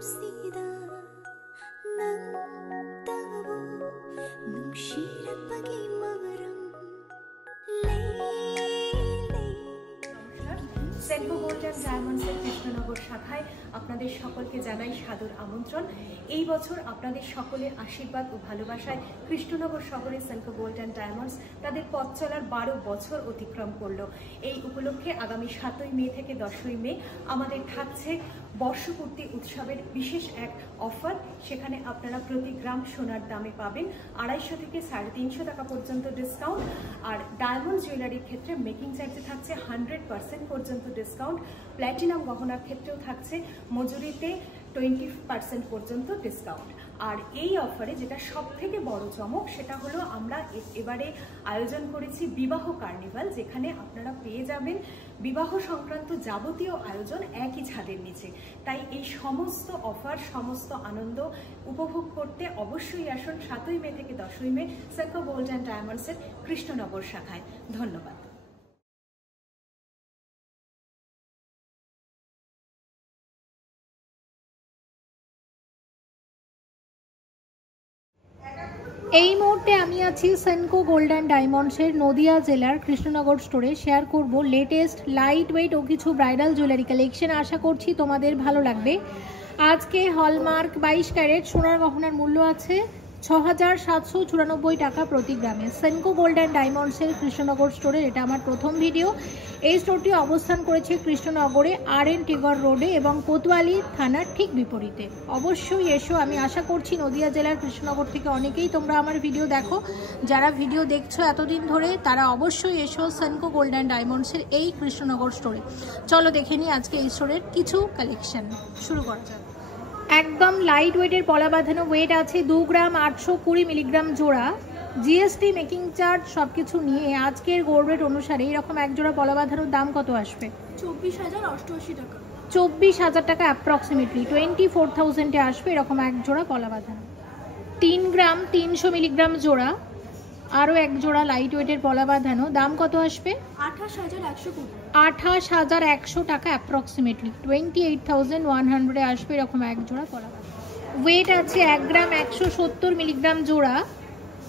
ꯅꯨꯡꯁꯤꯗ ꯅꯪꯇꯕꯨ ꯅꯨꯡꯁꯤꯔꯛꯄꯒꯤ ꯃꯔꯝ Senco gold and ডায়মন্ডসের Krishnanagar শাখায় আপনাদের সকলকে জানাই সাদর আমন্ত্রণ। এই বছর আপনাদের সকলের আশীর্বাদ ও ভালোবাসায় কৃষ্ণনগর শহরে সেনকো গোল্ড অ্যান্ড ডায়মন্ডস তাদের পথ চলার 12 বছর অতিক্রম করলো। এই উপলক্ষে আগামী 7ই মে থেকে 10ই মে আমাদের থাকছে বর্ষপূর্তি উৎসবের বিশেষ এক অফার। সেখানে আপনারা প্রতি গ্রাম সোনার দামে পাবেন 250 থেকে 350 টাকা পর্যন্ত ডিসকাউন্ট, আর ডায়মন্ড জুয়েলারির ক্ষেত্রে মেকিং চার্জে থাকছে 100% পর্যন্ত ডিসকাউন্ট। প্ল্যাটিনাম গহনার ক্ষেত্রেও থাকছে মজুরিতে 20% পর্যন্ত ডিসকাউন্ট। আর এই অফারে যেটা সব থেকে বড় চমক সেটা হলো আমরা এবারে আয়োজন করেছি বিবাহ কার্নিভাল, যেখানে আপনারা পেয়ে যাবেন বিবাহ সংক্রান্ত যাবতীয় আয়োজন একই ছাদের নিচে। তাই এই সমস্ত অফার, সমস্ত আনন্দ উপভোগ করতে অবশ্যই আসুন 7ই মে থেকে 10ই মে সেনকো গোল্ড অ্যান্ড ডায়মন্ডসের কৃষ্ণনগর শাখায়। ধন্যবাদ। এই মুহূর্তে আমি আছি সেনকো গোল্ড অ্যান্ড ডায়মন্ডসের নদিয়া জেলার কৃষ্ণনগর স্টোরে। শেয়ার করব লেটেস্ট লাইট ওয়েট ও কিছু ব্রাইডাল জুয়েলারি কালেকশন। আশা করছি তোমাদের ভালো লাগবে। আজকে হলমার্ক 22 ক্যারেট সোনার গহনার মূল্য আছে 6794 টাকা প্রতি গ্রামে। সেনকো গোল্ড অ্যান্ড ডায়মন্ডসের কৃষ্ণনগর স্টোরের এটা আমার প্রথম ভিডিও। এই স্টোরটি অবস্থান করেছে কৃষ্ণনগরে RN টিগর রোডে এবং কোতোয়ালি থানার ঠিক বিপরীতে। অবশ্যই এসো। আমি আশা করছি নদিয়া জেলার কৃষ্ণনগর থেকে অনেকেই তোমরা আমার ভিডিও দেখো। যারা ভিডিও দেখছো এতদিন ধরে তারা অবশ্যই এসো সেনকো গোল্ড অ্যান্ড ডায়মন্ডসের এই কৃষ্ণনগর স্টোরে। চলো দেখে নিই আজকে এই স্টোরের কিছু কালেকশন। শুরু করা যাক। একদম লাইট ওয়েটের পলা বাঁধানো, ওয়েট আছে 2 গ্রাম 820 মিলিগ্রাম জোড়া। জিএসটি মেকিং চার্জ সবকিছু নিয়ে আজকের গোল্ড রেট অনুসারে এরকম এক জোড়া পলা বাঁধানোর দাম কত আসবে? 24,088 টাকা। 24,000 টাকা অ্যাপ্রক্সিমেটলি 24,000 এ আসবে এরকম এক জোড়া পলা বাঁধানো। 3 গ্রাম 300 মিলিগ্রাম জোড়া, আরও এক জোড়া লাইট ওয়েটের পলা বাঁধানো, দাম কত আসবে? 28,120। 28,100 টাকা অ্যাপ্রক্সিমেটলি 28,100 এ আসবে এরকম এক জোড়া পলা বাঁধানো। ওয়েট আছে 1 গ্রাম 170 মিলিগ্রাম জোড়া,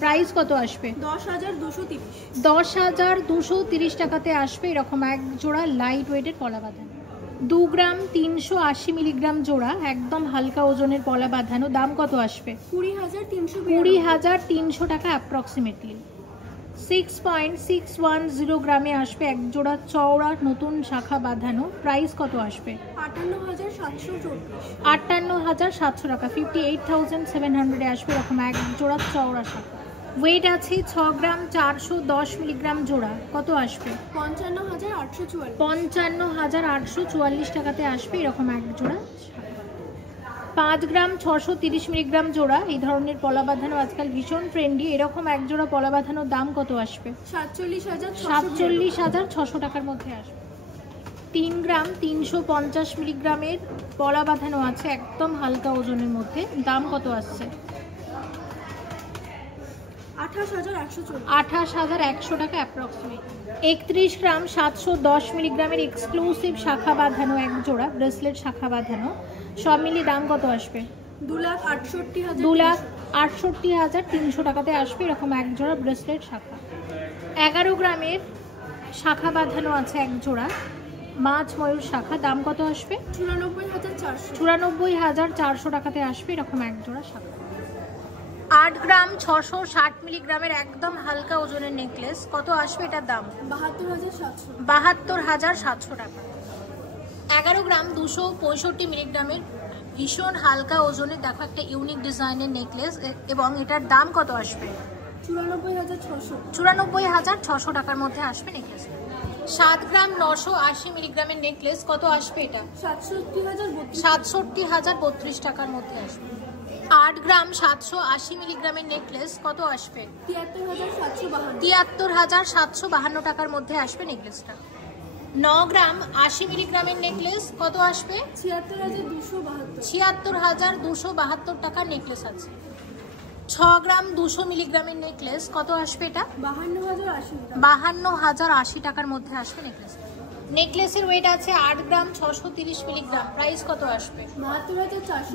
প্রাইস কত আসবে? 10,230। 10,230 টাকাতে আসবে এরকম এক জোড়া লাইট ওয়েটের পলা বাঁধানো। 2 গ্রাম 380 মিলিগ্রাম জোড়া, একদম হালকা ওজনের পলা বাঁধানো, দাম কত আসবে? 20,300 টাকা অ্যাপ্রক্সিমেটলি। 6.610 গ্রামে আসবে এক জোড়া চওড়া নতুন শাখা বাঁধানো, প্রাইস কত আসবে? 58,740। টাকা 58,700 এ আসবে এরকম এক জোড়া চওড়া শাখা। ওয়েট আছে 6 গ্রাম 410 মিলিগ্রাম জোড়া, কত আসবে? 55,844 টাকাতে আসবে এরকম এক জোড়া। 5 গ্রাম 630 মিলিগ্রাম জোড়া, এই ধরনের পলা বাঁধানো আজকাল ভীষণ ট্রেন্ডি। এরকম এক জোড়া পলা বাঁধানোর দাম কত আসবে? 47,600 টাকার মধ্যে আসবে। 3 গ্রাম 350 মিলিগ্রামের পলা বাঁধানো আছে একদম হালকা ওজনের মধ্যে, দাম কত আসছে? 28,140 টাকা অ্যাপ্রক্সিমেট। 31 গ্রাম 710 মিলিগ্রামের এক্সক্লুসিভ শাখা বাঁধানো এক জোড়া ব্রেসলেট শাখা বাঁধানো, সব মিলিয়ে দাম কত আসবে? 2,68,300 টাকাতে আসবে এরকম এক জোড়া ব্রেসলেট শাখা। 11 গ্রামের শাখা বাঁধানো আছে এক জোড়া মাছ ময়ূর শাখা, দাম কত আসবে? 94,400 টাকাতে আসবে এরকম এক জোড়া শাখা। 8 গ্রাম 660 মিলিগ্রামের একদম হালকা ওজনের নেকলেস, কত আসবে এটার দাম? 72,700 টাকা। 11 গ্রাম 265 মিলিগ্রামের ভীষণ হালকা ওজনের দেখো একটা ইউনিক ডিজাইনের নেকলেস, এবং এটার দাম কত আসবে? 94,600 টাকার মধ্যে আসবে নেকলেস। 7 গ্রাম 980 মিলিগ্রামের নেকলেস, কত আসবে এটা? 67,032 টাকার মধ্যে আসবে। 8 গ্রাম 780 মিলিগ্রামের নেকলেস, কত আসবে? 73,752 টাকার মধ্যে আসবে নেকলেসটা। 9 গ্রাম 80 মিলিগ্রামের নেকলেস, কত আসবে? 76,272 টাকার নেকলেস আছে। 6 গ্রাম 200 মিলিগ্রামের নেকলেস, কত আসবে এটা? 52,080 52,080 টাকার মধ্যে আসবে নেকলেস। নেকলেসের ওয়েট আছে 8 গ্রাম 630 মিলিগ্রাম। প্রাইস কত আসবে?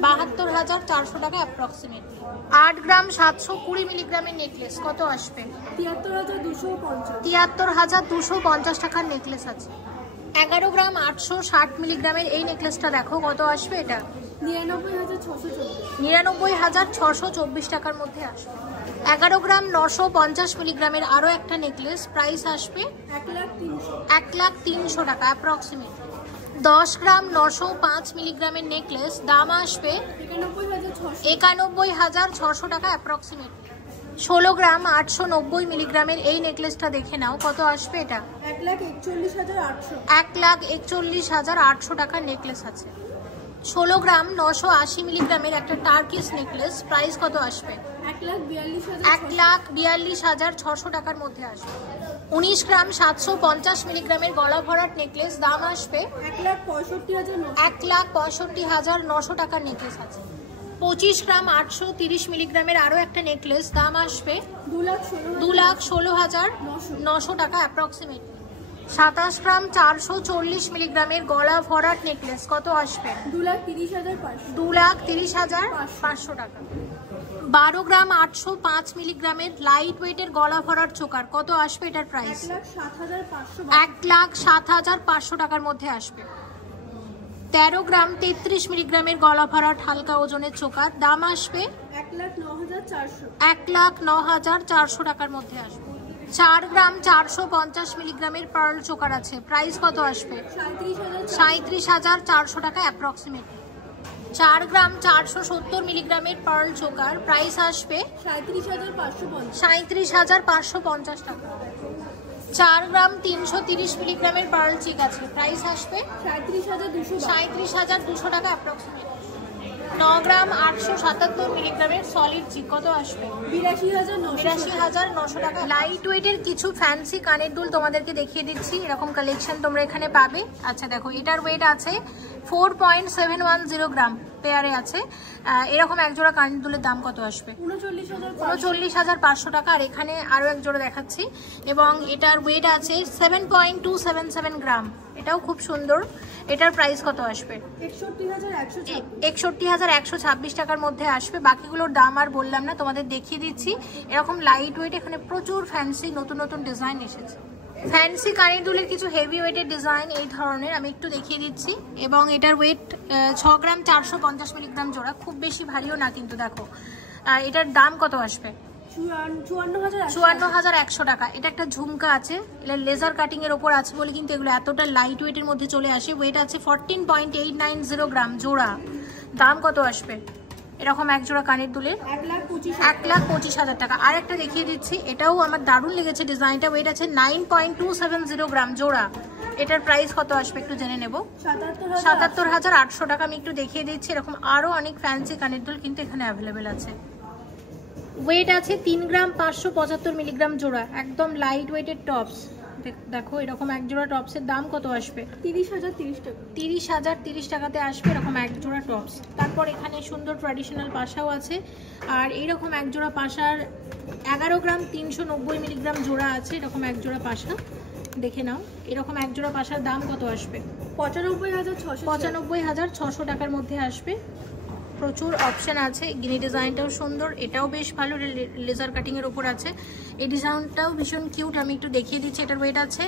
72,400 টাকা অ্যাপ্রক্সিমেটলি। 8 গ্রাম 720 মিলিগ্রামের নেকলেস কত আসবে? 73,250 টাকার নেকলেস আছে। 11 গ্রাম 860 মিলিগ্রামের এই নেকলেসটা দেখো কত আসবে? এটা 99,624 টাকার মধ্যে আসবে। 11 গ্রাম 950 মিলিগ্রামের আরো একটা নেকলেস, প্রাইস আসবে 1,03,000 টাকা অ্যাপ্রক্সিমেটলি। 10 গ্রাম 905 মিলিগ্রামের নেকলেস, দাম আসবে 91,600 টাকা অ্যাপ্রক্সিমেটলি। 16 গ্রাম 890 মিলিগ্রামের এই নেকলেসটা দেখে নাও কত আসবে? এটা 1,41,800 টাকার নেকলেস আছে। 16 গ্রাম 980 মিলিগ্রামের একটা টার্কিশ নেকলেস, প্রাইস কত আসবে? 1,42,600 টাকার মধ্যে আসবে। 19 গ্রাম 750 মিলিগ্রামের গলা ভরাট নেকলেস, দাম আসবে 1,65,900 টাকার নেকলেস আছে। 25 গ্রাম 830 মিলিগ্রামের আরো একটা নেকলেস, দাম আসবে 2,16,900 টাকা অ্যাপ্রক্সিমেটলি। 27 গ্রাম 440 মিলিগ্রামের গলা ভরাট নেকলেস কত আসবে? 2,30,500 টাকা। 12 গ্রাম 805 মিলিগ্রামের লাইট ওয়েটের গলা ভরাট চোকার কত আসবে? এটার প্রাইস 1,07,500 টাকার মধ্যে আসবে। 13 গ্রাম 33 মিলিগ্রামের গলা ভরাট হালকা ওজনের চোকার, দাম আসবে 1,09,400 টাকার মধ্যে আসবে। 4 গ্রাম 450 মিলিগ্রামের পার্ল চোকার আছে, প্রাইস কত আসবে? 37,400 টাকা অ্যাপ্রক্সিমেটলি। 4 গ্রাম 470 মিলিগ্রামের পার্ল চোকার, প্রাইস আসবে 37,550 টাকা। 4 গ্রাম 330 মিলিগ্রামের পার্ল চিক আছে, প্রাইস আসবে 37,200 টাকা অ্যাপ্রক্সিমেটলি। 9 গ্রাম 877 মিলিগ্রামের সলিড চিক কত আসবে? 82,900 টাকা। লাইট ওয়েটের কিছু ফ্যান্সি কানের দুল তোমাদেরকে দেখিয়ে দিচ্ছি, এরকম কালেকশন তোমরা এখানে পাবে। আচ্ছা দেখো, এটার ওয়েট আছে 4.710 গ্রাম পেয়ারে আছে। এরকম এক জোড়া কানের দুলের দাম কত আসবে? 39,500 টাকা। আর এখানে আরো এক জোড়া দেখাচ্ছি এবং এটার ওয়েট আছে 7.277 গ্রাম। এটাও খুব সুন্দর। এটার প্রাইস কত আসবে? 61,126 টাকার মধ্যে আসবে। বাকিগুলোর দাম আর বললাম না, তোমাদের দেখিয়ে দিচ্ছি। এরকম লাইট ওয়েট এখানে প্রচুর ফ্যান্সি নতুন নতুন ডিজাইন এসেছে। ফ্যান্সি কানের দুলের কিছু হেভি ওয়েটের ডিজাইন এই ধরনের আমি একটু দেখিয়ে দিচ্ছি। এবং এটার ওয়েট 6 গ্রাম 450 মিলিগ্রাম জোড়া, খুব বেশি ভারীও না কিন্তু। দেখো এটার দাম কত আসবে? 54,100 টাকা। এটা একটা ঝুমকা আছে, এটা লেজার কাটিং এর ওপর আছে বলে কিন্তু এগুলো এতটা লাইট ওয়েটের মধ্যে চলে আসে। ওয়েট আছে 14.890 গ্রাম জোড়া। দাম কত আসবে? এরকম এক জোড়া কানের দুলের 1,25,000 টাকা। আর একটা দেখিয়ে দিচ্ছি, এটাও আমার দারুণ লেগেছে ডিজাইনটা। ওয়েট আছে 9.270 গ্রাম জোড়া। এটার প্রাইস কত আসবে একটু জেনে নেব। 77,800 টাকা। আমি একটু দেখিয়ে দিচ্ছি, এরকম আরো অনেক ফ্যান্সি কানের দুল কিন্তু এখানে অ্যাভেলেবেল আছে। ওয়েট আছে 3 গ্রাম 575 মিলিগ্রাম জোড়া, একদম লাইট ওয়েটের টপস। দেখো এরকম এক জোড়া টপসের দাম কত আসবে? 30,030 টাকাতে আসবে এরকম এক জোড়া টপস। তারপর এখানে সুন্দর ট্র্যাডিশনাল পাশাও আছে। আর এইরকম এক জোড়া পাশার 11 গ্রাম 390 মিলিগ্রাম জোড়া আছে। এরকম এক জোড়া পাশা দেখে নাও। এরকম এক জোড়া পাশার দাম কত আসবে? 95,600 টাকার মধ্যে আসবে। প্রচুর অপশন আছে। গিনি ডিজাইনটাও সুন্দর, এটাও বেশ ভালো, লেজার কাটিং এর উপর আছে। এই ডিজাইনটাও ভীষণ কিউট, আমি একটু দেখিয়ে দিচ্ছি। এটার ওয়েট আছে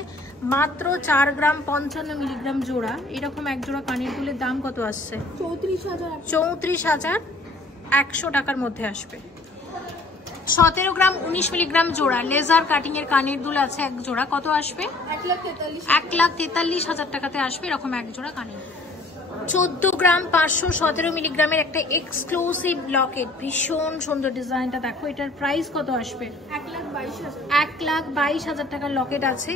মাত্র 4 গ্রাম 55 মিলিগ্রাম জোড়া। এরকম এক জোড়া কানের দুলের দাম কত আসছে? 34,100 টাকার মধ্যে আসবে। 17 গ্রাম 19 মিলিগ্রাম জোড়া লেজার কাটিং এর কানের দুল আছে এক জোড়া, কত আসবে? 1,43,000 টাকাতে আসবে এরকম এক জোড়া কানের। 14 গ্রাম 517 মিলিগ্রামের একটা এক্সক্লুসিভ লকেট, ভীষণ সুন্দর ডিজাইনটা দেখো। এটার প্রাইস কত আসবে? 1,22,000 টাকার লকেট আছে।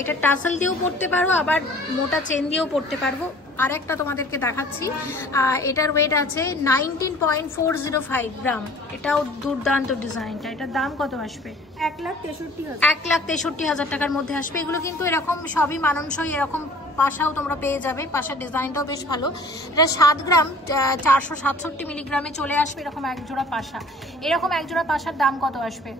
এটা টাসেল দিয়েও পড়তে পারো, আবার মোটা চেন দিয়েও পড়তে পারবো। আর একটা তোমাদেরকে দেখাচ্ছি, এটার ওয়েট আছে 19.405 গ্রাম। এটাও দুর্দান্ত ডিজাইনটা। এটার দাম কত আসবে? 1,63,000। 1,63,000 টাকার মধ্যে আসবে। এগুলো কিন্তু এরকম সবই মানানসই, এরকম পাশাও তোমরা পেয়ে যাবে, পাশার ডিজাইনটাও বেশ ভালো। এটা 7 গ্রাম 467 মিলিগ্রামে চলে আসবে এরকম এক জোড়া পাশা। এরকম এক জোড়া পাশার দাম কত আসবে?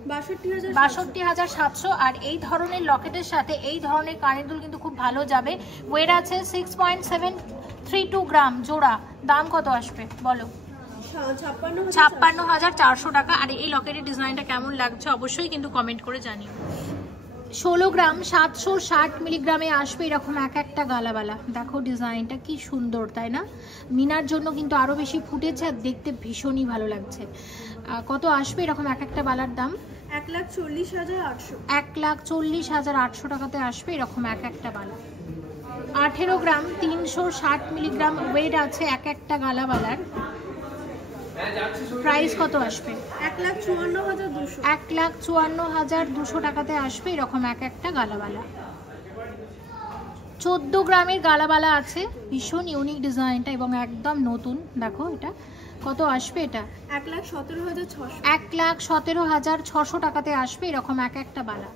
62,700। আর এই ধরনের লকেটের সাথে এই ধরনের কানের দুল কিন্তু খুব ভালো যাবে। ওয়েট আছে 6.732 গ্রাম জোড়া। দাম কত আসবে বলো? 56,400 টাকা। আর এই লকেটের ডিজাইনটা কেমন লাগছে অবশ্যই কিন্তু কমেন্ট করে জানিও। 16 গ্রাম 760 মিলিগ্রামে আসবে এরকম এক একটা গালাবালা। দেখো ডিজাইনটা কি সুন্দর, তাই না? মিনার জন্য কিন্তু আরো বেশি ফুটেছে আর দেখতে ভীষণই ভালো লাগছে। কত আসবে এরকম এক একটা বালার দাম? 1,40,800। 1,40,800 টাকাতে আসবে এরকম এক একটা বালা। 18 গ্রাম 360 মিলিগ্রাম ওয়েট আছে এক একটা গালাবালার। প্রাইস কত আসবে? 1,54,200। 1,54,200 টাকাতে আসবে এরকম এক একটা গালাবালা। 14 গ্রামের গালাবালা আছে, ভীষণ ইউনিক ডিজাইনটা এবং একদম নতুন। দেখো এটা কত আসবে? এটা 1,17,600। 1,17,600 টাকাতে আসবে এরকম এক একটা বালা।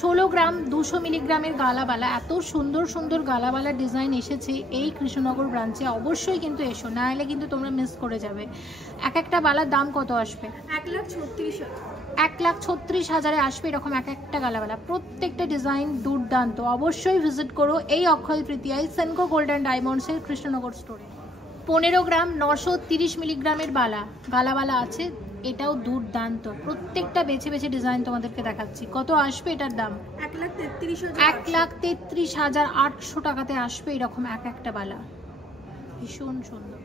16 গ্রাম 200 মিলিগ্রামের গালাবালা। এত সুন্দর সুন্দর গালাবালা ডিজাইন এসেছে এই কৃষ্ণনগর ব্রাঞ্চে, অবশ্যই কিন্তু এসো, না এলে কিন্তু তোমরা মিস করে যাবে। এক একটা বালার দাম কত আসবে? 1,36,000। 1,36,000-এ আসবে এরকম এক একটা গালাবালা। প্রত্যেকটা ডিজাইন দুর্দান্ত। অবশ্যই ভিজিট করো এই অক্ষয় তৃতীয়ায় সেনকো গোল্ড অ্যান্ড ডায়মন্ডসের কৃষ্ণনগর স্টোরে। 15 গ্রাম 930 মিলিগ্রামের গালাবালা আছে, এটাও দুর্দান্ত। প্রত্যেকটা বেছে বেছে ডিজাইন তোমাদেরকে দেখাচ্ছি। কত আসবে এটার দাম? 1,33,800 টাকাতে আসবে এরকম এক একটা বালা, ভীষণ সুন্দর।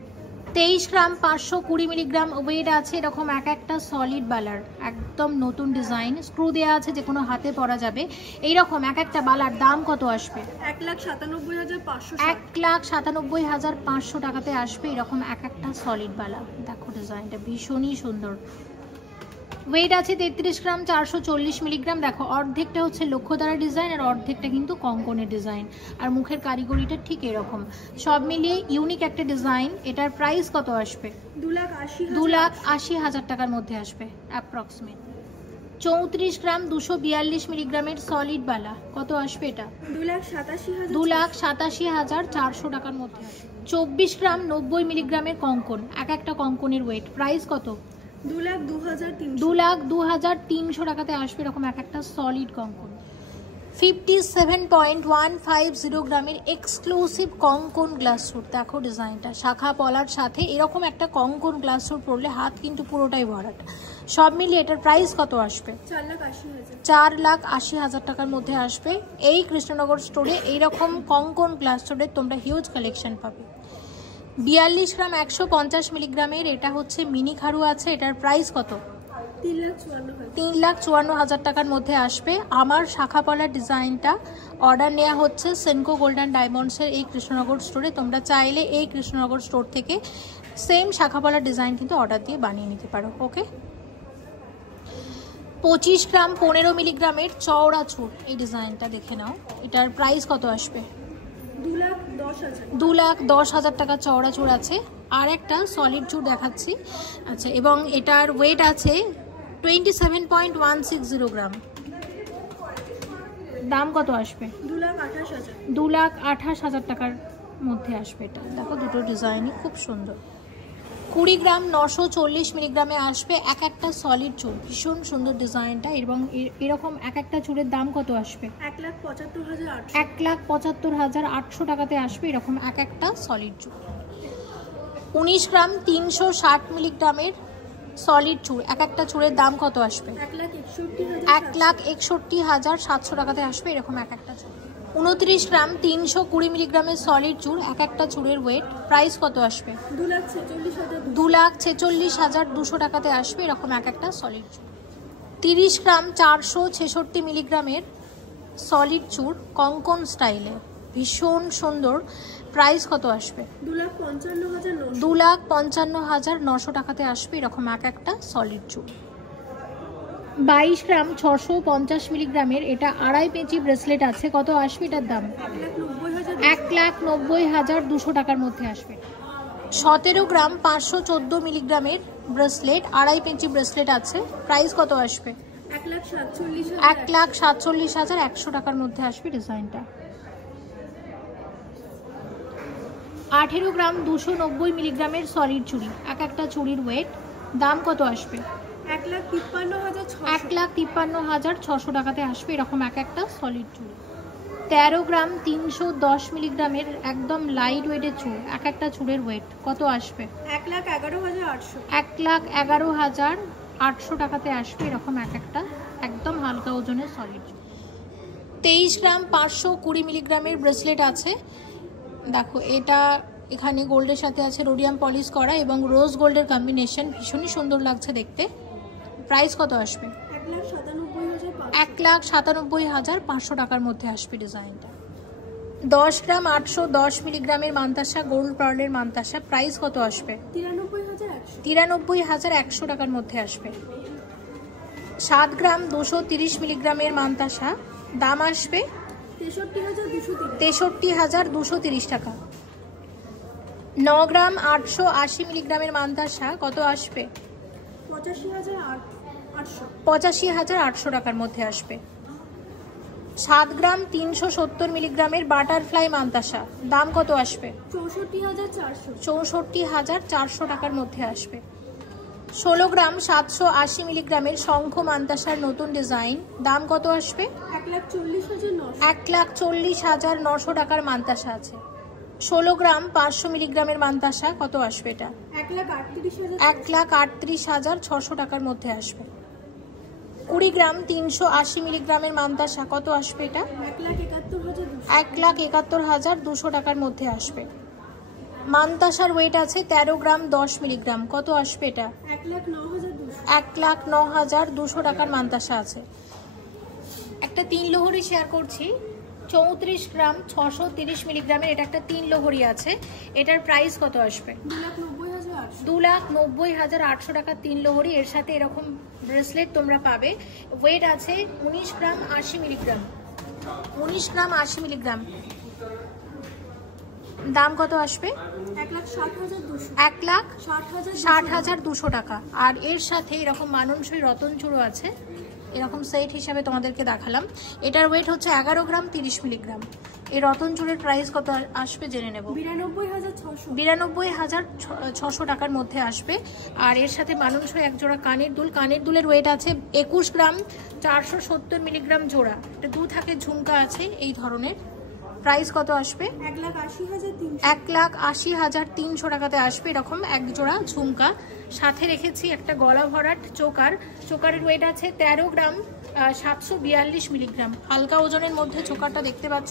23 গ্রাম 520 মিলিগ্রাম ওয়েট আছে এরকম এক একটা সলিড বালার, একদম নতুন ডিজাইন। স্ক্রু দেওয়া আছে, যে কোনো হাতে পরা যাবে। এইরকম এক একটা বালার দাম কত আসবে? 1,97,500। 1,97,500 টাকাতে আসবে এরকম এক একটা সলিড বালা। দেখো ডিজাইনটা ভীষণই সুন্দর। ওয়েট আছে 33 গ্রাম 440 মিলিগ্রাম। দেখো অর্ধেকটা হচ্ছে লক্ষ্যতারা ডিজাইন আর অর্ধেকটা কিন্তু কঙ্কনের ডিজাইন, আর মুখের কারিগরিটা ঠিক এরকম। সব মিলিয়ে ইউনিক একটা ডিজাইন। এটার প্রাইস কত আসবে? 2,80,000 টাকার মধ্যে আসবে অ্যাপ্রক্সিমেট। 34 গ্রাম 242 মিলিগ্রামের সলিড বালা। কত আসবে এটা? 2,87,400 টাকার মধ্যে আসবে। 24 গ্রাম 90 মিলিগ্রামের কঙ্কন, এক একটা কঙ্কনের ওয়েট। প্রাইস কত? 2,02,300 টাকাতে আসবে এরকম এক একটা সলিড কঙ্কন। 57.150 গ্রামের এক্সক্লুসিভ কঙ্কন গ্লাস স্যুট। দেখো ডিজাইনটা, শাখা পলার সাথে এরকম একটা কঙ্কন গ্লাস স্যুট পরলে হাত কিন্তু পুরোটাই ভরাট। সব মিলিয়ে এটার প্রাইস কত আসবে? 4,80,000 টাকার মধ্যে আসবে। এই কৃষ্ণনগর স্টোরে এইরকম কঙ্কন গ্লাস স্যুটের তোমরা হিউজ কালেকশন পাবে। 42 গ্রাম 150 মিলিগ্রামের এটা হচ্ছে মিনি খারু আছে। এটার প্রাইস কত? 3,54,000 টাকার মধ্যে আসবে। আমার শাখা পলার ডিজাইনটা অর্ডার নেওয়া হচ্ছে সেনকো গোল্ড অ্যান্ড ডায়মন্ডসের এই কৃষ্ণনগর স্টোরে। তোমরা চাইলে এই কৃষ্ণনগর স্টোর থেকে সেম শাখা পলার ডিজাইন কিন্তু অর্ডার দিয়ে বানিয়ে নিতে পারো। ওকে। 25 গ্রাম 15 মিলিগ্রামের চওড়া চুর, এই ডিজাইনটা দেখে নাও। এটার প্রাইস কত আসবে? 2,10,000 টাকা চওড়া চুর আছে। আর একটা সলিড চুর দেখাচ্ছি। আচ্ছা, এবং এটার ওয়েট আছে 27.160 গ্রাম। দাম কত আসবে? 2,28,000 টাকার মধ্যে আসবে এটা। দেখো দুটো ডিজাইনই খুব সুন্দর। 20 গ্রাম 940 মিলিগ্রামে আসবে এক একটা সলিড চুর, ভীষণ সুন্দর ডিজাইনটা। এবং এরকম এক একটা চুরের দাম কত আসবে? 1,75,800 টাকাতে আসবে এরকম এক একটা সলিড চুর। 19 গ্রাম 360 মিলিগ্রামের সলিড চুর, এক একটা চুরের দাম কত আসবে? 1,61,700 টাকাতে আসবে এরকম এক একটা চুর। 29 গ্রাম 320 মিলিগ্রামের সলিড চুর, এক একটা চুরের ওয়েট। প্রাইস কত আসবে? 2,46,200 টাকাতে আসবে এরকম এক একটা সলিড চুর। 30 গ্রাম 466 মিলিগ্রামের সলিড চুর কঙ্কন স্টাইলে, ভীষণ সুন্দর। প্রাইস কত আসবে? 2,55,900 টাকাতে আসবে এরকম এক একটা সলিড চুর। 22 গ্রাম 650 মিলিগ্রামের এটা আড়াই পেঁচি ব্রেসলেট আছে। কত আসবে এটার দাম? 1,90,200 টাকার মধ্যে আসবে। 17 গ্রাম 514 মিলিগ্রামের ব্রেসলেট, আড়াই পেঁচি ব্রেসলেট আছে। প্রাইস কত আসবে? 1,47,000 1,47,100 টাকার মধ্যে আসবে ডিজাইনটা। 18 গ্রাম 290 মিলিগ্রামের সলিড চুড়ি, এক একটা চুড়ির ওয়েট, দাম কত আসবে? 1,53,600 টাকাতে আসবে এরকম এক একটা সলিড চুড়ি। 13 গ্রাম 310 মিলিগ্রামের একদম লাইট ওয়েটের চুড়, এক একটা চুড়ের ওয়েট কত আসবে? 1,11,800। 1,11,800 টাকাতে আসবে এরকম এক একটা একদম হালকা ওজনের সলিড চুড়ি। 23 গ্রাম 520 মিলিগ্রামের ব্রেসলেট আছে। দেখো এটা এখানে গোল্ডের সাথে আছে রোডিয়াম পলিশ করা এবং রোজ গোল্ডের কম্বিনেশন, ভীষণই সুন্দর লাগছে দেখতে। প্রাইস কত আসবে? 1,97,500 টাকার মধ্যে আসবে ডিজাইনটা। 10 গ্রাম 810 মিলিগ্রামের মান্তাসা গোল্ড পার্লের মান্তাসা, প্রাইস কত আসবে? 93,100 টাকার মধ্যে আসবে। 7 গ্রাম 230 মিলিগ্রামের মান্তাসা, দাম আসবে 63,230 টাকা। 9 গ্রাম 880 মিলিগ্রামের মান্তাসা কত আসবে? 85,800 টাকার মধ্যে আসবে। 7 গ্রাম 370 মিলিগ্রামের বাটারফ্লাই মান্তাসা, দাম কত আসবে? 64,400 টাকার মধ্যে আসবে। 16 গ্রাম 780 মিলিগ্রামের শঙ্খ মান্তাসার নতুন ডিজাইন, দাম কত আসবে? 1,40,900 টাকার মান্তাসা আছে। 16 গ্রাম 500 মিলিগ্রামের মান্তাসা কত আসবে? এটা 1,38,600 টাকার মধ্যে আসবে। 20 গ্রাম 380 মিলিগ্রামের মান্তাসা কত আসবে? এটা 1,71,200 টাকার মধ্যে আসবে। মান্তাসার ওয়েট আছে 13 গ্রাম 10 মিলিগ্রাম, কত আসবে? এটা 1,09,200 টাকার মান্তাসা আছে। একটা 3 লোহরি শেয়ার করছি, 34 গ্রাম 630 মিলিগ্রামের, এটা একটা 3 লোহরি আছে। এটার প্রাইস কত আসবে? 2,90,800 টাকা 3 লোহরি। এর সাথে এরকম ব্রেসলেট তোমরা পাবে। ওয়েট আছে 19 গ্রাম 80 মিলিগ্রাম, 19 গ্রাম 80 মিলিগ্রাম। দাম কত আসবে? 1,60,200 টাকা। আর এর সাথে এরকম মাননসই রতন চূড়ো আছে, এরকম সেট হিসাবে তোমাদেরকে দেখালাম। এটার ওয়েট হচ্ছে 11 গ্রাম 30 মিলিগ্রাম। এই রতন চূড়ের প্রাইস কত আসবে জেনে নেব। 92,600 টাকার মধ্যে আসবে। আর এর সাথে মাননসই এক জোড়া কানের দুল, কানের দুলের ওয়েট আছে 21 গ্রাম 470 মিলিগ্রাম জোড়া। এটা 2 থাকে ঝুমকা আছে এই ধরনের। প্রাইস কত আসবে? 1,80,300 টাকাতে আসবে এরকম এক জোড়া ঝুমকা। সাথে রেখেছি একটা গলা ভরাট চোকার, চোকারের ওয়েট আছে 13 গ্রাম 742 মিলিগ্রাম। হালকা ওজনের মধ্যে চোকারটা দেখতে পাচ্ছ,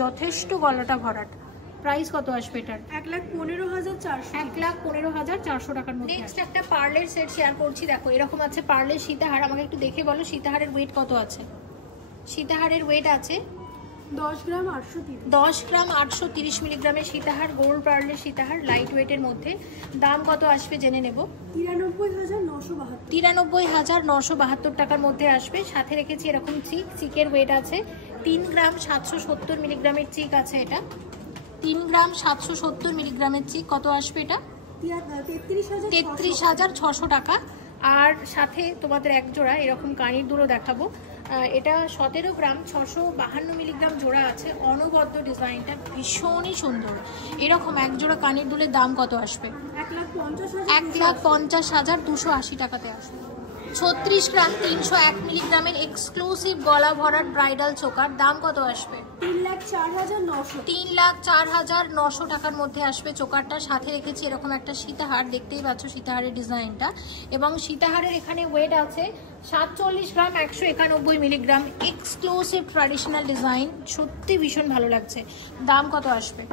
যথেষ্ট গলাটা ভরাট। প্রাইস কত আসবে এটার? 1,15,400 টাকার মধ্যে। নেক্সট একটা পার্লের সেট শেয়ার করছি। দেখো এরকম আছে পার্লের সীতাহার। আমাকে একটু দেখে বলো সীতাহারের ওয়েট কত আছে? সীতাহারের ওয়েট আছে 10 গ্রাম 830 মিলিগ্রামের সীতাহার, গোল্ড পার্লের সীতাহার, লাইট ওয়েটের মধ্যে। দাম কত আসবে জেনে নেব। 93,972 টাকার মধ্যে আসবে। সাথে রেখেছি এরকম চিক, চিকের ওয়েট আছে 3 গ্রাম 770 মিলিগ্রামের চিক আছে। এটা 3 গ্রাম 770 মিলিগ্রামের চিক, কত আসবে? এটা 33,600 টাকা। আর সাথে তোমাদের এক জোড়া এরকম কানের দুলও দেখাবো। এটা 17 গ্রাম 652 মিলিগ্রাম জোড়া আছে। অনবদ্য ডিজাইনটা ভীষণই সুন্দর। এরকম এক জোড়া কানের দুলের দাম কত আসবে? 1,50,280 টাকাতে আসবে। 36 গ্রাম 301 মিলিগ্রামের এক্সক্লুসিভ গলা ভরাট ব্রাইডাল চোকার, দাম কত আসবে? 3,04,900 টাকার মধ্যে আসবে চোকারটা। সাথে রেখেছি এরকম একটা সীতাহার, দেখতেই পাচ্ছ সীতাহারের ডিজাইনটা। এবং সীতাহারের এখানে ওয়েট আছে 47 গ্রাম 191 মিলিগ্রাম। এক্সক্লুসিভ ট্র্যাডিশনাল ডিজাইন, সত্যি ভীষণ ভালো লাগছে। দাম কত আসবে?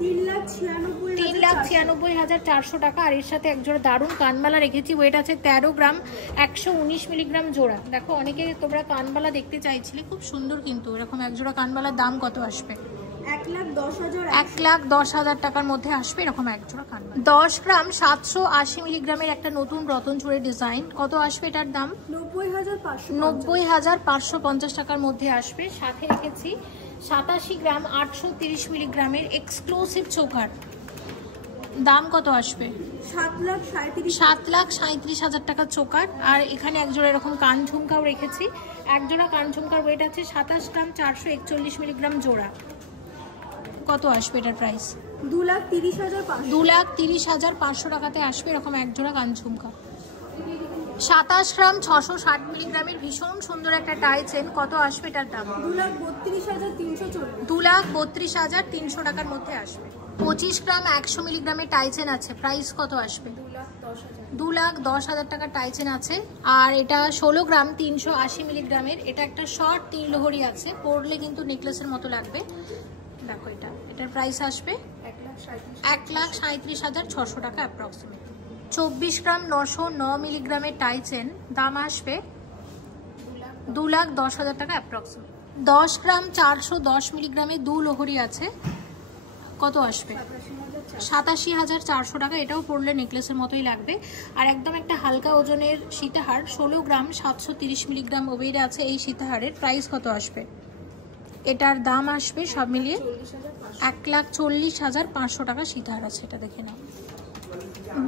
3,96,400 টাকা। আর এর সাথে একজোড়া দারুণ কানবালা রেখেছি। ওয়েট আছে 13 গ্রাম 119 মিলিগ্রাম জোড়া। দেখো অনেকে তোমরা কানবালা দেখতে চাইছিলে, খুব সুন্দর কিন্তু। এরকম একজোড়া কানবালার দাম কত আসবে? 1,10,000 টাকার মধ্যে আসবে এরকম একজোড়া কানবালা। 10 গ্রাম 780 মিলিগ্রামের একটা নতুন রতন চূড়ের ডিজাইন, কত আসবে এটার দাম? 90,550 টাকার মধ্যে আসবে। সাথে রেখেছি 87 গ্রাম 830 মিলিগ্রামের এক্সক্লুসিভ চোকার, দাম কত আসবে? 7,37,000 টাকা চোকার। আর এখানে একজোড়া এরকম কান ঝুমকাও রেখেছি। একজোড়া কান ঝুমকার ওয়েট আছে 27 গ্রাম 441 মিলিগ্রাম জোড়া। কত আসবে এটার প্রাইস? 2,30,500। 2,30,500 টাকাতে আসবে এরকম এক জোড়া কান ঝুমকা। 27 গ্রাম 660 মিলিগ্রামের ভীষণ সুন্দর একটা টাই চেন, কত আসবে এটার দাম? 2,32,340। 2,32,300 টাকার মধ্যে আসবে। 25 গ্রাম 100 মিলিগ্রামের টাই চেন আছে, প্রাইস কত আসবে? 2,10,000 টাকার টাই চেন আছে। আর এটা 16 গ্রাম 380 মিলিগ্রামের, এটা একটা শর্ট 3 লহরি আছে, পরলে কিন্তু নেকলেসের মতো লাগবে। দেখো এটার প্রাইস আসবে 1,37,600 টাকা অ্যাপ্রক্সিমেট। 24 গ্রাম 909 মিলিগ্রামের টাই চেন, দাম আসবে 2,10,000 টাকা অ্যাপ্রক্সিমেট। 10 গ্রাম 410 মিলিগ্রামের 2 লহরি আছে, কত আসবে? 87,400 টাকা। এটাও পরলে নেকলেসের মতোই লাগবে। আর একদম একটা হালকা ওজনের সীতাহার 16 গ্রাম 730 মিলিগ্রাম ওয়েটে আছে, এই সীতাহারের প্রাইস কত আসবে? এটার দাম আসবে সব মিলিয়ে 1,40,500 টাকা সীতাহার আছে, এটা দেখে নাও।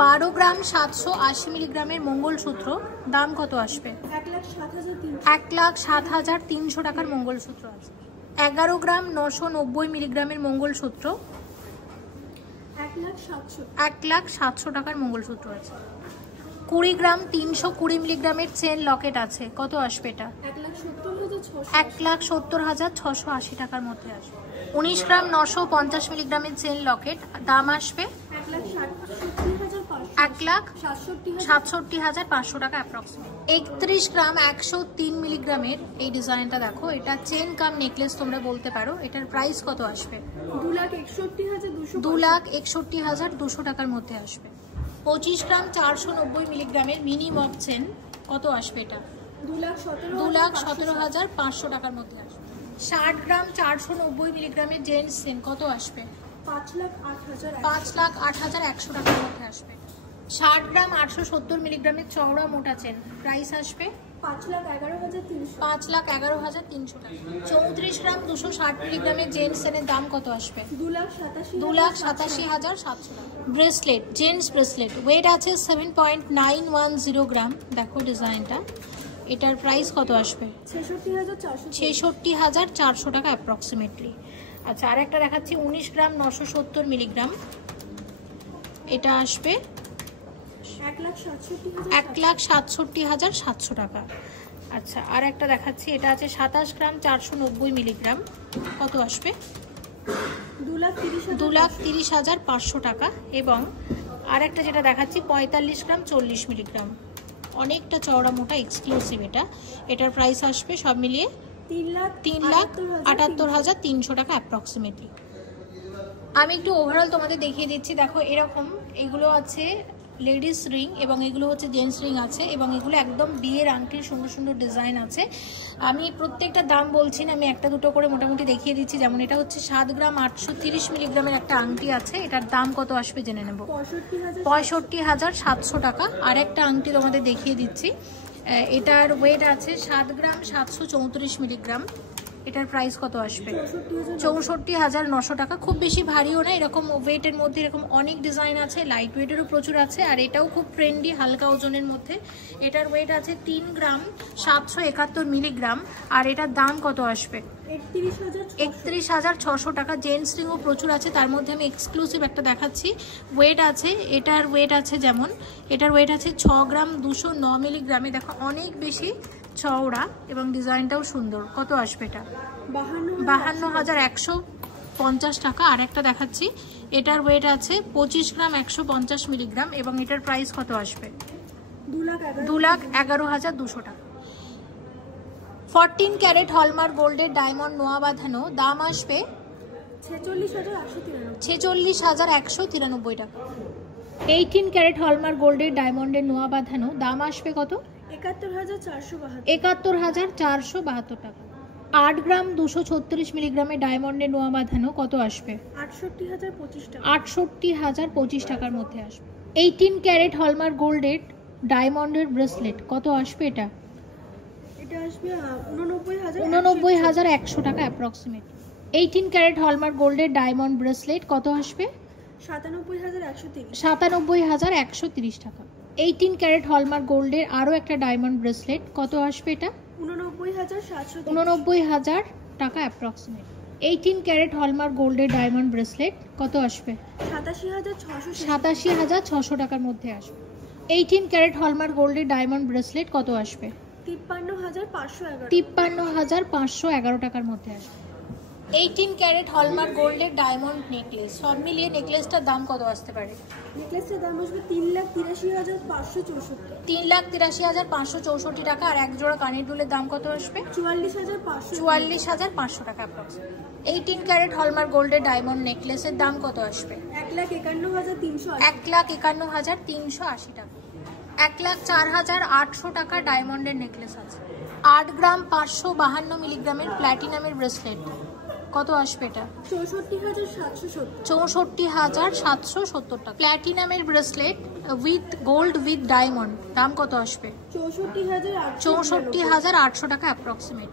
12 গ্রাম 780 মিলিগ্রামের মঙ্গলসূত্র, দাম কত আসবে? 1,07,300 টাকার মঙ্গলসূত্র আছে। 11 গ্রাম 990 মিলিগ্রামের মঙ্গলসূত্র, 1,07,000 টাকার মঙ্গলসূত্র আছে। 20 গ্রাম 320 মিলিগ্রামের চেন লকেট আছে, কত আসবে এটা? 1,70,680 টাকার মধ্যে আসবে। 19 গ্রাম 950 মিলিগ্রামের চেন লকেট, দাম আসবে 1,67,500 টাকা অ্যাপ্রক্সিমেট। 31 গ্রাম 103 মিলিগ্রামের এই ডিজাইনটা দেখো, এটা চেন কাম নেকলেস তোমরা বলতে পারো, এটার প্রাইস কত আসবে? 2,61,200 টাকার মধ্যে আসবে। 25 গ্রাম 490 মিলিগ্রামের মিনি মক চেন, কত আসবে এটা? 2,17,500 টাকার মধ্যে আসবে। 60 গ্রাম 490 মিলিগ্রামের জেন্টস চেন, কত আসবে? 5,08,100 টাকার মধ্যে আসবে। 60 গ্রাম 870 মিলিগ্রামের চওড়া মোটা চেন, প্রাইস আসবে 5,11,300 টাকা। 34 গ্রাম 260 মিলিগ্রামের জেন্টস চেনের দাম কত আসবে? 2,87,700 টাকা। ব্রেসলেট, জেন্টস ব্রেসলেট, ওয়েট আছে 7.910 গ্রাম। দেখো ডিজাইনটা, এটার প্রাইস কত আসবে? 66,400 টাকা অ্যাপ্রক্সিমেটলি। আচ্ছা, আর একটা দেখাচ্ছি 19 গ্রাম 970 মিলিগ্রাম, এটা আসবে 1,67,700 টাকা। আচ্ছা, আর একটা দেখাচ্ছি, এটা আছে 27 গ্রাম 490 মিলিগ্রাম, কত আসবে? 2,30,500 টাকা। এবং আর একটা যেটা দেখাচ্ছি 45 গ্রাম 40 মিলিগ্রাম, অনেকটা চওড়া মোটা এক্সক্লুসিভ, এটার প্রাইস আসবে সব মিলিয়ে 3,78,300 টাকা অ্যাপ্রক্সিমেটলি। আমি একটু ওভারঅল তোমাদের দেখিয়ে দিচ্ছি। দেখো এরকম এগুলো আছে লেডিস রিং, এবং এগুলো হচ্ছে জেন্টস রিং আছে, এবং এগুলো একদম বিয়ের আংটির সুন্দর সুন্দর ডিজাইন আছে। আমি প্রত্যেকটা দাম বলছি না, আমি একটা দুটো করে মোটামুটি দেখিয়ে দিচ্ছি। যেমন এটা হচ্ছে 7 গ্রাম 830 মিলিগ্রামের একটা আংটি আছে, এটার দাম কত আসবে জেনে নেব, 65,700 টাকা। আর একটা আংটি তোমাদের দেখিয়ে দিচ্ছি, এটার ওয়েট আছে 7 গ্রাম 734 মিলিগ্রাম, এটার প্রাইস কত আসবে? 64,900 টাকা। খুব বেশি ভারীও না, এরকম ওয়েটের মধ্যে এরকম অনেক ডিজাইন আছে, লাইট ওয়েটেরও প্রচুর আছে। আর এটাও খুব ট্রেন্ডি হালকা ওজনের মধ্যে, এটার ওয়েট আছে 3 গ্রাম 771 মিলিগ্রাম। আর এটার দাম কত আসবে? 31,600 টাকা। জেন্টস রিংও প্রচুর আছে, তার মধ্যে আমি এক্সক্লুসিভ একটা দেখাচ্ছি। ওয়েট আছে, এটার ওয়েট আছে যেমন, এটার ওয়েট আছে 6 গ্রাম 209 মিলিগ্রামে। দেখো অনেক বেশি চওড়া এবং ডিজাইনটাও সুন্দর, কত আসবে এটা? 52,150 টাকা। আর একটা দেখাচ্ছি, এটার ওয়েট আছে 25 গ্রাম 150 মিলিগ্রাম, এবং এটার প্রাইস কত আসবে? 2,11,200 টাকা। 14 ক্যারেট হলমার্ক গোল্ডের ডায়মন্ড নোয়া বাঁধানো, দাম আসবে 46,193 টাকা। 18 ক্যারেট হলমার্ক গোল্ডের ডায়মন্ডের নোয়া বাঁধানো, দাম আসবে কত? 71,472 টাকা। 8 গ্রাম 236 মিলিগ্রামের ডায়মন্ডের নোয়া বাঁধানো, কত আসবে? 68,025 টাকার মধ্যে আসবে। 18 ক্যারেট হলমার্ক গোল্ডের ডায়মন্ডের ব্রেসলেট, কত আসবে এটা? এটা আসবে 89,100 টাকা অ্যাপ্রক্সিমেট। 18 ক্যারেট হলমার্ক গোল্ডের ডায়মন্ড ব্রেসলেট কত আসবে? 97,130 টাকা। 18 ক্যারেট হলমার্ক গোল্ডের আরও একটা ডায়মন্ড ব্রেসলেট, কত আসবে এটা? 89,730 89,000 টাকা অ্যাপ্রক্সিমেট। 18 ক্যারেট হলমার্ক গোল্ডের ডায়মন্ড ব্রেসলেট কত আসবে? 87,600 টাকার মধ্যে আসবে। 18 ক্যারেট হলমার্ক গোল্ডের ডায়মন্ড ব্রেসলেট কত আসবে? 53,511 টাকার মধ্যে আসবে। 18 ক্যারেট হলমার্ক গোল্ডের ডায়মন্ড নেকলেস, সব মিলিয়ে নেকলেসটার দাম কত আসতে পারে? নেকলেসটার দাম আসবে 3,83,564। 3,83,564 টাকা। আর এক জোড়া কানের দুলের দাম কত আসবে? 44,500 টাকা অ্যাপ্রক্সিমেট। 18 ক্যারেট হলমার্ক গোল্ডের ডায়মন্ড নেকলেসের দাম কত আসবে? 1,51,380 টাকা। 1,04,800 টাকা ডায়মন্ডের নেকলেস আছে। 8 গ্রাম 552 মিলিগ্রামের প্ল্যাটিনামের ব্রেসলেট কত আসবে? এটা 64,770 টাকা। প্ল্যাটিনামের bracelet with gold with diamond দাম কত আসবে? 64,800 টাকা approximate.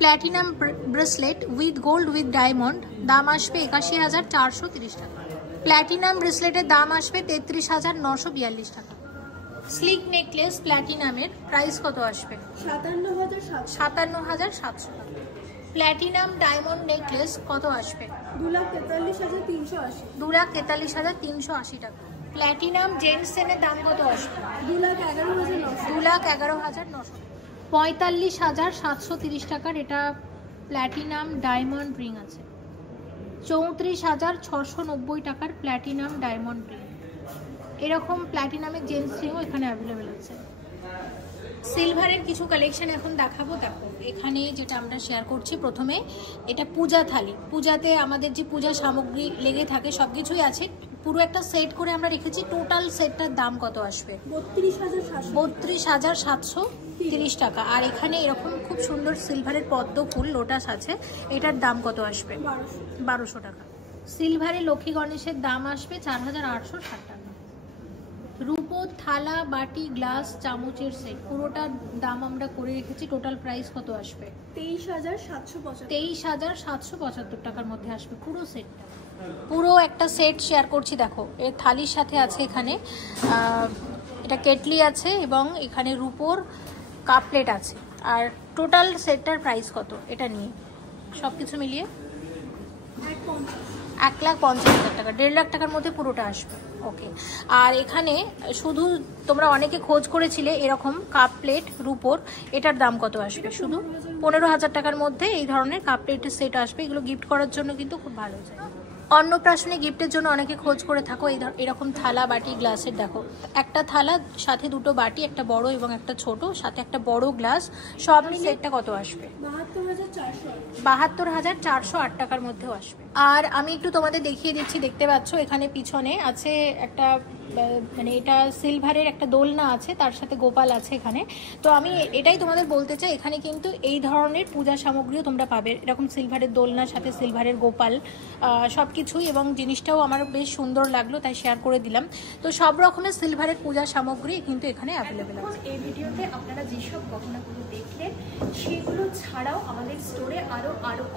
Platinum bracelet with gold with diamond দাম আসবে 81,430 টাকা। প্ল্যাটিনাম ব্রেসলেটের দাম আসবে 33,942 টাকা। স্লিক নেকলেস প্ল্যাটিনামের প্রাইস কত আসবে? 57,700 টাকা। প্ল্যাটিনাম ডায়মন্ড নেকলেস কত আসবে? 2,43,380 টাকা। প্ল্যাটিনাম জেন্টসেনের দাম কত আসবে? 2,11,900। 45,730 টাকার এটা প্ল্যাটিনাম ডায়মন্ড রিং আছে। 34,690 টাকার প্ল্যাটিনাম ডায়মন্ড রিং। এরকম প্ল্যাটিনামের জেন্টস রিংও এখানে অ্যাভেলেবেল আছে। সিলভারের কিছু কালেকশন এখন দেখাবো। দেখো এখানে যেটা আমরা শেয়ার করছি, প্রথমে এটা পূজা থালি। পূজাতে আমাদের যে পূজা সামগ্রী লেগে থাকে সব কিছুই আছে, পুরো একটা সেট করে আমরা রেখেছি। টোটাল সেটটার দাম কত আসবে? 32,730 টাকা। আর এখানে এরকম খুব সুন্দর সিলভারের পদ্ম ফুল লোটাস আছে, এটার দাম কত আসবে? 1200 টাকা। সিলভারের লক্ষ্মী গণেশের দাম আসবে 4,860 টাকা। রূপোর থালা বাটি গ্লাস চামচের সেট পুরোটার দাম আমরা করে রেখেছি। টোটাল প্রাইস কত আসবে? 23,775 টাকার মধ্যে আসবে পুরো সেটটা। পুরো একটা সেট শেয়ার করছি। দেখো এর থালির সাথে আছে এখানে এটা কেটলি আছে এবং এখানে রূপোর কাপ প্লেট আছে। আর টোটাল সেটটার প্রাইস কত এটা নিয়ে সব কিছু মিলিয়ে? 1,50,000 টাকা। 1.5 লাখ টাকার মধ্যে পুরোটা আসবে। ওকে। আর এখানে শুধু তোমরা অনেকে খোঁজ করেছিলে এরকম কাপ প্লেট রূপোর, এটার দাম কত আসবে? শুধু 15,000 টাকার মধ্যে এই ধরনের কাপ প্লেটের সেট আসবে। এগুলো গিফট করার জন্য কিন্তু খুব ভালো যায়। অন্নপ্রাশনে গিফটের জন্য অনেকে খোঁজ করে থাকো এরকম থালা বাটি গ্লাসের। দেখো একটা থালা সাথে দুটো বাটি, একটা বড় এবং একটা ছোট, সাথে একটা বড় গ্লাস, সব মিলিয়ে সেটটা কত আসবে? 72,408 টাকার মধ্যেও আসবে। আর আমি একটু তোমাদের দেখিয়ে দিচ্ছি, দেখতে পাচ্ছ এখানে পিছনে আছে একটা মানে এটা সিলভারের একটা দোলনা আছে, তার সাথে গোপাল আছে এখানে। তো আমি এটাই তোমাদের বলতে চাই, এখানে কিন্তু এই ধরনের পূজা সামগ্রীও তোমরা পাবে, এরকম সিলভারের দোলনার সাথে সিলভারের গোপাল সব কিছুই। এবং জিনিসটাও আমার বেশ সুন্দর লাগলো তাই শেয়ার করে দিলাম। তো সব রকমের সিলভারের পূজা সামগ্রী কিন্তু এখানে অ্যাভেলেবেল আছে। এই ভিডিওতে আপনারা যেসব গহনাগুলো দেখলেন সেগুলো ছাড়াও আমাদের স্টোরে আরো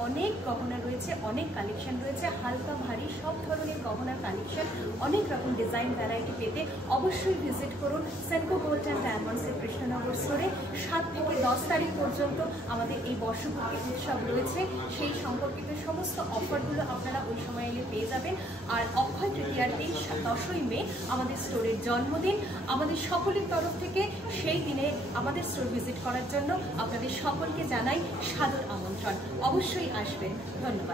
অনেক গহনা রয়েছে, অনেক কালেকশন রয়েছে, হালকা ভারী সব ধরনের গহনার কালেকশন, অনেক রকম ডিজাইন ভ্যারাইটি পেতে অবশ্যই ভিজিট করুন সেনকো গোল্ড অ্যান্ড ডায়মন্ডসের কৃষ্ণনগর স্টোরে। 7 থেকে 10 তারিখ পর্যন্ত আমাদের এই বর্ষপূর্তি উৎসব রয়েছে, সেই সম্পর্কিত সমস্ত অফারগুলো আপনারা ওই সময় এলে পেয়ে যাবেন। আর অক্ষয় তৃতীয়ার দিন 10ই মে আমাদের স্টোরের জন্মদিন। আমাদের সকলের তরফ থেকে সেই দিনে আমাদের স্টোর ভিজিট করার জন্য আপনাদের সকলকে জানাই সাদর আমন্ত্রণ। অবশ্যই আসবেন। ধন্যবাদ।